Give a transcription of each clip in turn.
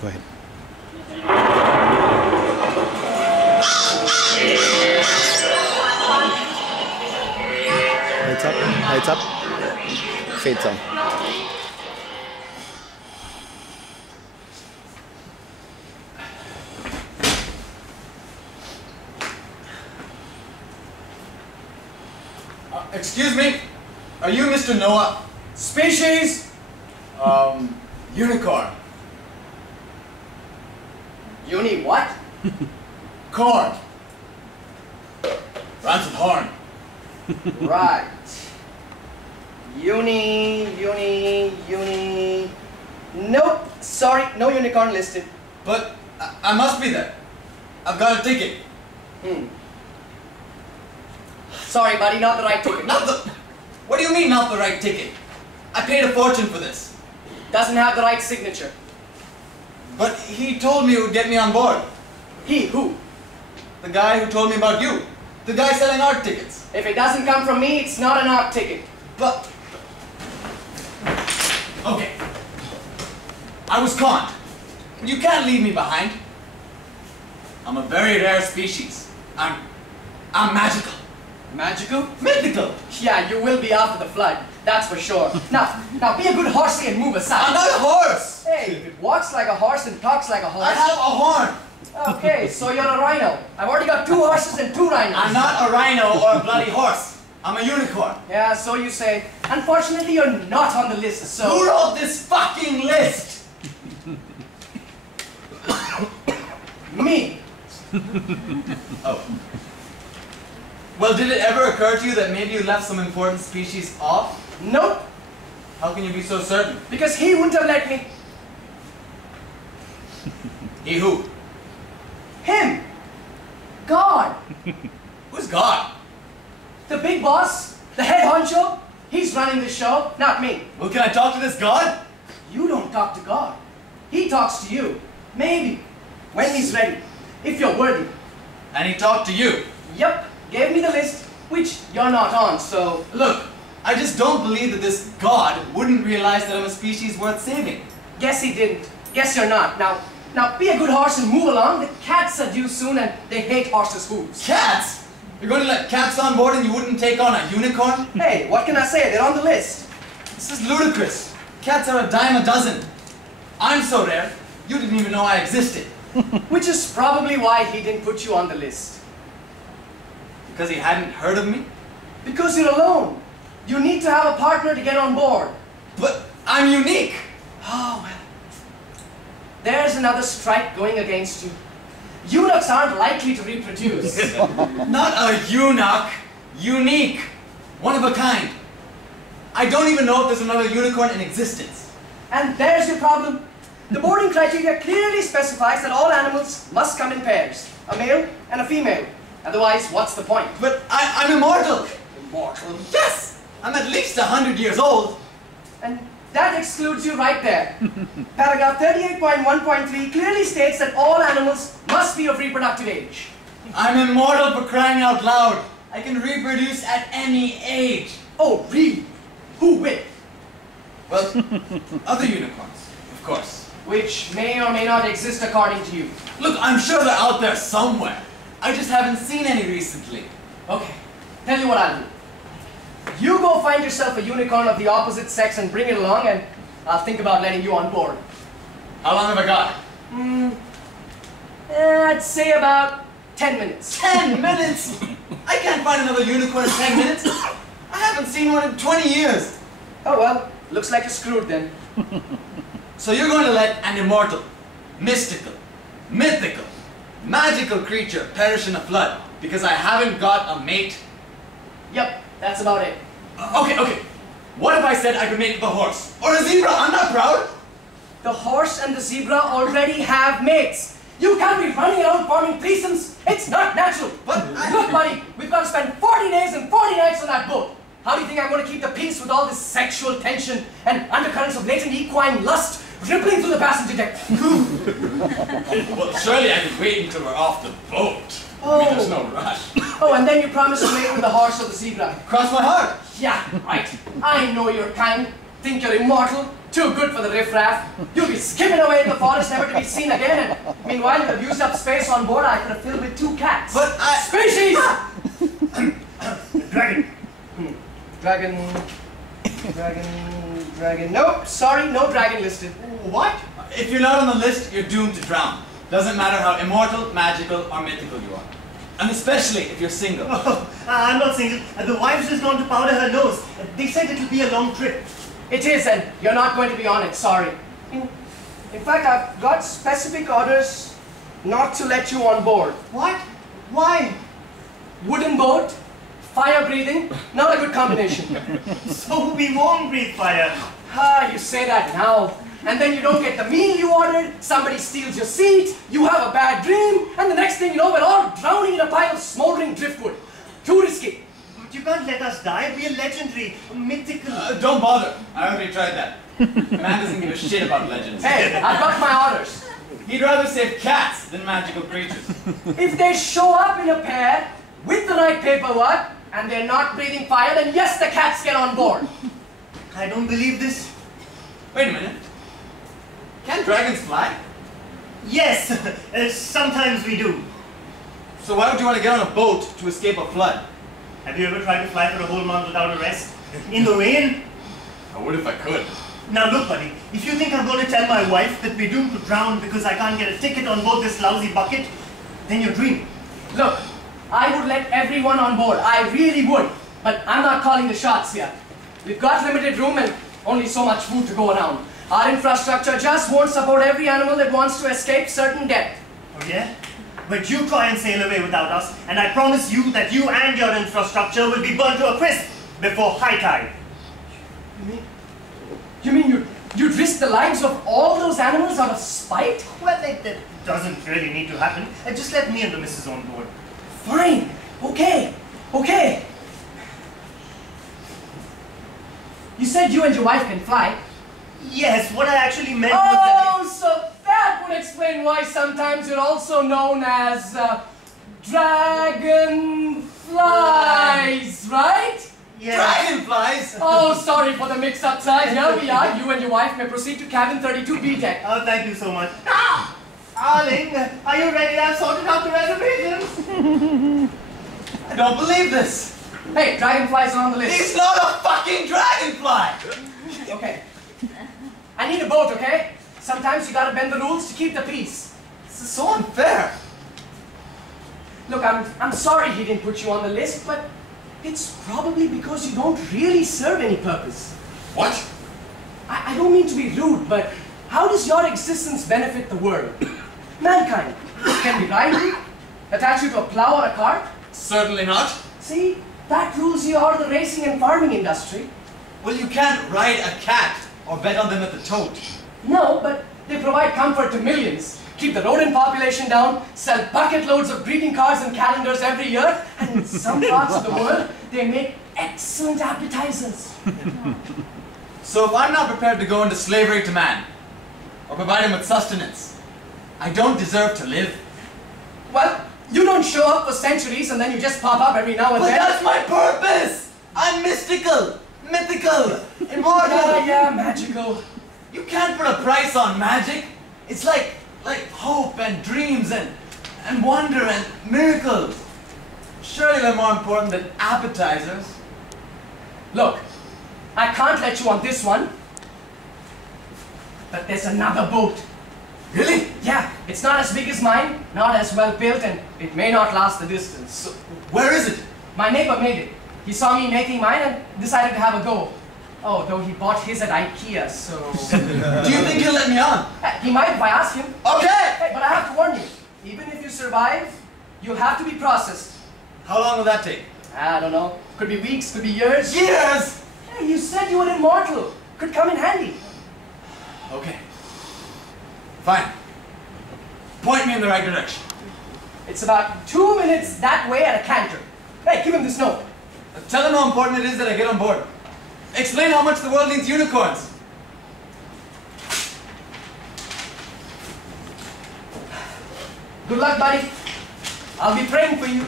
Go ahead. Lights up. Lights up. Fades on. Excuse me? Are you Mr. Noah? Species? Unicorn. Uni what? Corn. Rhymes with horn. Right. Uni. Nope. Sorry, no unicorn listed. But I must be there. I've got a ticket. Sorry, buddy, not the right ticket. Not the... What do you mean, not the right ticket? I paid a fortune for this. Doesn't have the right signature. But he told me it would get me on board. He, who? The guy who told me about you. The guy selling art tickets. If it doesn't come from me, it's not an art ticket. But... Okay. I was conned. You can't leave me behind. I'm a very rare species. I'm magical. Magical? Mythical. Yeah, you will be after the flood. That's for sure. Now be a good horsey and move aside. I'm not a horse. Hey, if it walks like a horse and talks like a horse. I have a horn. Okay, so you're a rhino. I've already got 2 horses and 2 rhinos. I'm not a rhino or a bloody horse. I'm a unicorn. Yeah, so you say. Unfortunately, you're not on the list, so... Who wrote this fucking list? Me. Oh. Well, did it ever occur to you that maybe you left some important species off? Nope. How can you be so certain? Because he wouldn't have let me. He who? Him. God. Who's God? The big boss. The head honcho. He's running the show, not me. Well, can I talk to this God? You don't talk to God. He talks to you. Maybe. When he's ready. If you're worthy. And he talked to you? Yep. Gave me the list, which you're not on, so... Look, I just don't believe that this God wouldn't realize that I'm a species worth saving. Guess he didn't. Guess you're not. Now be a good horse and move along. The cats are due soon and they hate horses' hooves. Cats? You're going to let cats on board and you wouldn't take on a unicorn? Hey, what can I say? They're on the list. This is ludicrous. Cats are a dime a dozen. I'm so rare, you didn't even know I existed. Which is probably why he didn't put you on the list. Because he hadn't heard of me? Because you're alone. You need to have a partner to get on board. But I'm unique. Oh, well. There's another strike going against you. Eunuchs aren't likely to reproduce. Not a eunuch. Unique. One of a kind. I don't even know if there's another unicorn in existence. And there's your problem. The boarding criteria clearly specifies that all animals must come in pairs. A male and a female. Otherwise, what's the point? But I'm immortal. Immortal? Yes! I'm at least 100 years old. And that excludes you right there. Paragraph 38.1.3 clearly states that all animals must be of reproductive age. I'm immortal for crying out loud. I can reproduce at any age. Oh, really? Who with? Well, other unicorns, of course. Which may or may not exist according to you. Look, I'm sure they're out there somewhere. I just haven't seen any recently. Okay, tell you what I'll do. You go find yourself a unicorn of the opposite sex and bring it along, and I'll think about letting you on board. How long have I got? I'd say about 10 minutes. 10 minutes? I can't find another unicorn in 10 minutes. I haven't seen one in 20 years. Oh well, looks like you're screwed then. So you're going to let an immortal, mystical, mythical, magical creature perish in a flood because I haven't got a mate? Yep, that's about it. Okay. What if I said I could mate with a horse? Or a zebra? I'm not proud. The horse and the zebra already have mates. You can't be running around forming threesomes. It's not natural. But Look, buddy, we've got to spend 40 days and 40 nights on that boat. How do you think I'm going to keep the peace with all this sexual tension and undercurrents of latent equine lust rippling through the passenger deck? Well, surely I could wait until we're off the boat. Oh. I mean, there's no rush. Oh, and then you promise to mate with the horse or the zebra. Cross my heart. Yeah, right. I know your kind. Think you're immortal? Too good for the riffraff. You'll be skipping away in the forest, never to be seen again. And meanwhile, you have used up space on board I could have filled with 2 cats. But I... Species! Dragon. Dragon. Nope, sorry, no dragon listed. What? If you're not on the list, you're doomed to drown. Doesn't matter how immortal, magical, or mythical you are. And especially if you're single. Oh, I'm not single. The wife's just gone to powder her nose. They said it'll be a long trip. It is, and you're not going to be on it, sorry. In fact, I've got specific orders not to let you on board. What? Why? Wooden boat, fire breathing, not a good combination. So we won't breathe fire. Ah, you say that now. And then you don't get the meal you ordered, somebody steals your seat, you have a bad dream, and the next thing you know, we're all drowning in a pile of smoldering driftwood. Too risky. But you can't let us die. We're legendary, mythical. Don't bother. I already tried that. The man doesn't give a shit about legends. Hey, I've got my orders. He'd rather save cats than magical creatures. If they show up in a pair, with the right paperwork, and they're not breathing fire, then yes, the cats get on board. I don't believe this. Wait a minute. Can dragons fly? Yes, sometimes we do. So why would you want to get on a boat to escape a flood? Have you ever tried to fly for a whole month without a rest? In the rain? I would if I could. Now look, buddy, if you think I'm going to tell my wife that we're doomed to drown because I can't get a ticket on board this lousy bucket, then you're dreaming. Look, I would let everyone on board. I really would. But I'm not calling the shots here. We've got limited room and only so much food to go around. Our infrastructure just won't support every animal that wants to escape certain death. Oh yeah? But you try and sail away without us, and I promise you that you and your infrastructure will be burnt to a crisp before high tide. You mean you'd risk the lives of all those animals out of spite? Well, that doesn't really need to happen. Just let me and the missus on board. Fine. Okay. You said you and your wife can fly. Yes, what I actually meant was that... Oh, so that would explain why sometimes you're also known as dragonflies, right? Yes. Dragonflies? Oh, sorry for the mix-up, sir. Here we are. You and your wife may proceed to cabin 32B deck. Oh, thank you so much. Ah! Darling, are you ready? I've sorted out the reservations. I don't believe this. Hey, dragonflies are on the list. He's not a fucking dragonfly! Okay. I need a boat, okay? Sometimes you gotta bend the rules to keep the peace. This is so unfair. Look, I'm sorry he didn't put you on the list, but it's probably because you don't really serve any purpose. What? I don't mean to be rude, but how does your existence benefit the world? Mankind. Can we ride you? Attach you to a plow or a cart? Certainly not. See, that rules you out of the racing and farming industry. Well, you can't ride a cat or bet on them at the tote. No, but they provide comfort to millions. Keep the rodent population down, sell bucket loads of greeting cards and calendars every year, and in some parts of the world, they make excellent appetizers. So if I'm not prepared to go into slavery to man, or provide him with sustenance, I don't deserve to live. Well, you don't show up for centuries and then you just pop up every now and But then. that's my purpose! I'm mystical, mythical, immortal. Yeah, magical. You can't put a price on magic. It's like hope and dreams and wonder and miracles. Surely they're more important than appetizers. Look, I can't let you on this one, but there's another boat. Really? Yeah, it's not as big as mine, not as well built, and it may not last the distance. So, where is it? My neighbor made it. He saw me making mine and decided to have a go. Oh, though he bought his at IKEA, so... Do you think he'll let me on? He might if I ask him. Okay! Hey, but I have to warn you, even if you survive, you'll have to be processed. How long will that take? I don't know. Could be weeks, could be years. Years! Hey, you said you were immortal. Could come in handy. Okay. Fine. Point me in the right direction. It's about 2 minutes that way at a canter. Hey, give him this note. Tell him how important it is that I get on board. Explain how much the world needs unicorns. Good luck, buddy. I'll be praying for you.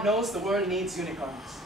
God knows the world needs unicorns.